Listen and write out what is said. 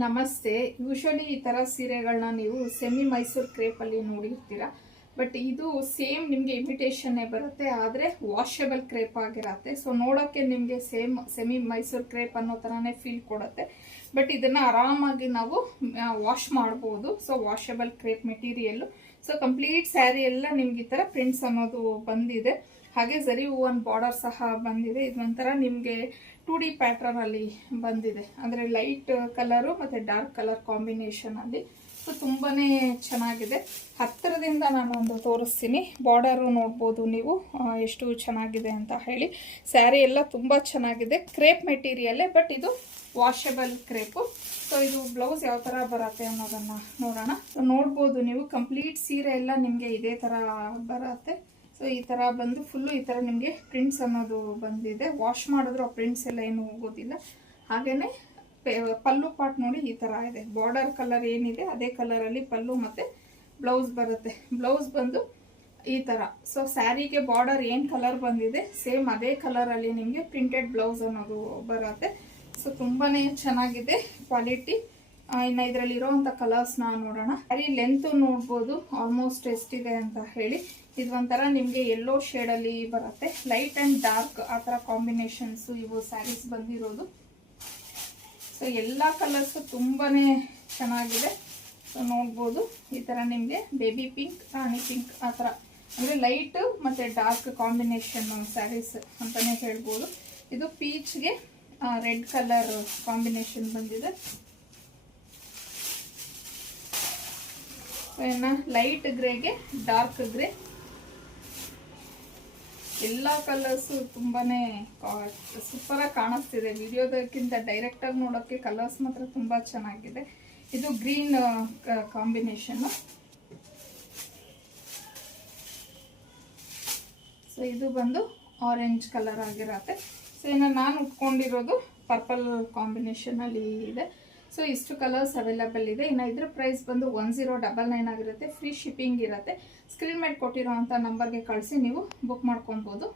ನಮಸ್ತೆ. ಯೂಶಲಿ ಈ ಥರ ಸೀರೆಗಳನ್ನ ನೀವು ಸೆಮಿ ಮೈಸೂರು ಕ್ರೇಪಲ್ಲಿ ನೋಡಿರ್ತೀರ. ಬಟ್ ಇದು ಸೇಮ್ ನಿಮಗೆ ಇಮಿಟೇಷನ್ನೇ ಬರುತ್ತೆ, ಆದರೆ ವಾಷಬಲ್ ಕ್ರೇಪ್ ಆಗಿರತ್ತೆ. ಸೊ ನೋಡೋಕ್ಕೆ ನಿಮಗೆ ಸೆಮಿ ಮೈಸೂರು ಕ್ರೇಪ್ ಅನ್ನೋ ಥರನೇ ಫೀಲ್ ಕೊಡುತ್ತೆ. ಬಟ್ ಇದನ್ನು ಆರಾಮಾಗಿ ನಾವು ವಾಶ್ ಮಾಡ್ಬೋದು. So washable crepe material. So complete sari ಎಲ್ಲ ನಿಮ್ಗೆ ಈ ಥರ ಪ್ರಿಂಟ್ಸ್ ಅನ್ನೋದು ಬಂದಿದೆ. ಹಾಗೆ ಝರಿ ಹೂವನ್ ಬಾರ್ಡರ್ ಸಹ ಬಂದಿದೆ. ಇದೊಂಥರ ನಿಮಗೆ 2D ಪ್ಯಾಟ್ರನ್ ಅಲ್ಲಿ ಬಂದಿದೆ, ಅಂದರೆ ಲೈಟ್ ಕಲರು ಮತ್ತು ಡಾರ್ಕ್ ಕಲರ್ ಕಾಂಬಿನೇಷನ್ ಅಲ್ಲಿ. ಸೊ ತುಂಬಾನೇ ಚೆನ್ನಾಗಿದೆ. ಹತ್ತಿರದಿಂದ ನಾನು ಒಂದು ತೋರಿಸ್ತೀನಿ. ಬಾರ್ಡರು ನೋಡ್ಬೋದು ನೀವು ಎಷ್ಟು ಚೆನ್ನಾಗಿದೆ ಅಂತ ಹೇಳಿ. ಸ್ಯಾರಿ ಎಲ್ಲ ತುಂಬ ಚೆನ್ನಾಗಿದೆ. ಕ್ರೇಪ್ ಮೆಟೀರಿಯಲ್ಲೇ, ಬಟ್ ಇದು ವಾಷಬಲ್ ಕ್ರೇಪು. ಸೊ ಇದು ಬ್ಲೌಸ್ ಯಾವ ಥರ ಬರುತ್ತೆ ಅನ್ನೋದನ್ನು ನೋಡೋಣ. ನೋಡ್ಬೋದು ನೀವು ಕಂಪ್ಲೀಟ್ ಸೀರೆ ಎಲ್ಲ ನಿಮಗೆ ಇದೇ ಥರ ಬರುತ್ತೆ. ಸೊ ಈ ಥರ ಬಂದು ಫುಲ್ಲು ಈ ಥರ ನಿಮಗೆ ಪ್ರಿಂಟ್ಸ್ ಅನ್ನೋದು ಬಂದಿದೆ. ವಾಶ್ ಮಾಡಿದ್ರು ಆ ಪ್ರಿಂಟ್ಸ್ ಎಲ್ಲ ಏನು ಹೋಗೋದಿಲ್ಲ. ಹಾಗೆಯೇ ಪಲ್ಲು ಪಾರ್ಟ್ ನೋಡಿ ಈ ಥರ ಇದೆ. ಬಾರ್ಡರ್ ಕಲರ್ ಏನಿದೆ ಅದೇ ಕಲರಲ್ಲಿ ಪಲ್ಲು ಮತ್ತು ಬ್ಲೌಸ್ ಬರುತ್ತೆ. ಬ್ಲೌಸ್ ಬಂದು ಈ ಥರ. ಸೊ ಸ್ಯಾರಿಗೆ ಬಾರ್ಡರ್ ಏನು ಕಲರ್ ಬಂದಿದೆ ಸೇಮ್ ಅದೇ ಕಲರಲ್ಲಿ ನಿಮಗೆ ಪ್ರಿಂಟೆಡ್ ಬ್ಲೌಸ್ ಅನ್ನೋದು ಬರುತ್ತೆ. ಸೊ ತುಂಬಾ ಚೆನ್ನಾಗಿದೆ ಕ್ವಾಲಿಟಿ. ಇನ್ನು ಇದರಲ್ಲಿ ಇರೋವಂಥ ಕಲರ್ಸ್ನ ನೋಡೋಣ. ಸ್ಯಾರಿ ಲೆಂತ್ ನೋಡ್ಬೋದು ಆಲ್ಮೋಸ್ಟ್ ಎಷ್ಟಿದೆ ಅಂತ ಹೇಳಿ. ಇದು ಒಂಥರ ನಿಮಗೆ ಯೆಲ್ಲೋ ಶೇಡಲ್ಲಿ ಬರುತ್ತೆ. ಲೈಟ್ ಆ್ಯಂಡ್ ಡಾರ್ಕ್ ಆ ಥರ ಕಾಂಬಿನೇಷನ್ಸು ಇವು ಸ್ಯಾರೀಸ್ ಬಂದಿರೋದು. ಸೊ ಎಲ್ಲ ಕಲರ್ಸು ತುಂಬಾ ಚೆನ್ನಾಗಿದೆ. ಸೊ ನೋಡ್ಬೋದು ಈ ಥರ ನಿಮಗೆ ಬೇಬಿ ಪಿಂಕ್, ರಾಣಿ ಪಿಂಕ್ ಆ ಥರ, ಅಂದರೆ ಲೈಟ್ ಮತ್ತು ಡಾರ್ಕ್ ಕಾಂಬಿನೇಷನ್ ಸ್ಯಾರೀಸ್ ಅಂತಲೇ ಹೇಳ್ಬೋದು. ಇದು ಪೀಚ್ಗೆ ರೆಡ್ ಕಲರ್ ಕಾಂಬಿನೇಷನ್ ಬಂದಿದೆ. ಇನ್ನು ಲೈಟ್ ಗ್ರೇಗೆ ಡಾರ್ಕ್ ಗ್ರೇ, ಎಲ್ಲ ಕಲರ್ಸು ತುಂಬಾ ಸೂಪರಾಗಿ ಕಾಣಿಸ್ತಿದೆ. ವಿಡಿಯೋದಕ್ಕಿಂತ ಡೈರೆಕ್ಟಾಗಿ ನೋಡೋಕ್ಕೆ ಕಲರ್ಸ್ ಮಾತ್ರ ತುಂಬ ಚೆನ್ನಾಗಿದೆ. ಇದು ಗ್ರೀನ್ ಕಾಂಬಿನೇಷನ್ನು. ಸೊ ಇದು ಬಂದು ಆರೆಂಜ್ ಕಲರ್ ಆಗಿರತ್ತೆ. ಸೊ ಇನ್ನು ನಾನು ಉಟ್ಕೊಂಡಿರೋದು ಪರ್ಪಲ್ ಕಾಂಬಿನೇಷನಲ್ಲಿ ಇದೆ. ಸೊ ಇಷ್ಟು ಕಲರ್ಸ್ ಅವೈಲಬಲ್ ಇದೆ. ಇನ್ನು ಇದ್ರ ಪ್ರೈಸ್ ಬಂದು 1099 ಆಗಿರುತ್ತೆ. ಫ್ರೀ ಶಿಪ್ಪಿಂಗ್ ಇರುತ್ತೆ. ಸ್ಕ್ರೀನ್ ಮೇಲೆ ಕೊಟ್ಟಿರೋ ಅಂಥ ನಂಬರ್ಗೆ ಕಳಿಸಿ ನೀವು ಬುಕ್ ಮಾಡ್ಕೊಬೋದು.